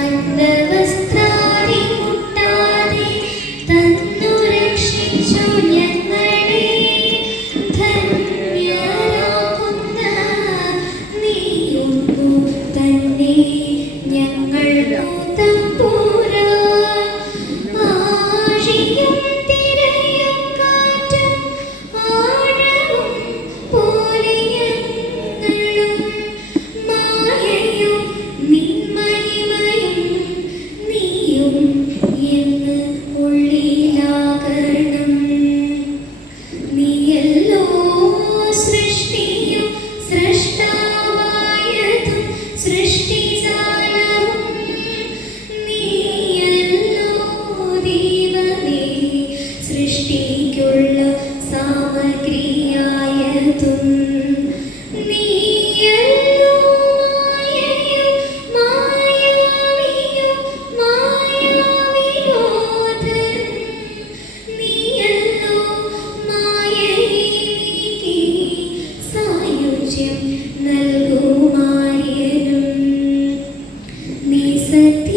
അന്നവസ്ത്രാദി മുട്ടാതെ തന്നു രക്ഷിച്ചു ഞങ്ങളെ. ധന്യരാകുന്ന നീയൊന്നു തന്നെ ഞങ്ങൾ തമ്പുരാൻ. ആഴിയും തിരയും കാറ്റും ആഴവും പോലെ ഞങ്ങളും മായയും നിന്മഹിമയും നീയും എന്ന് ഉള്ളിലാകണം. നീയല്ലോ സൃഷ്ടിയും സൃഷ്ടാവായതും സൃഷ്ടിജാലവും. നീയല്ലോ ദൈവമേ സൃഷ്ടിക്കുള്ള സാമഗ്രിയായതും. നീയല്ലോ മായയും മായാവിയും മായാവിനോദനും. നീയല്ലോ മായയെ നീക്കി സായുജ്യം നൽകുമാര്യനും. നീ സത്യ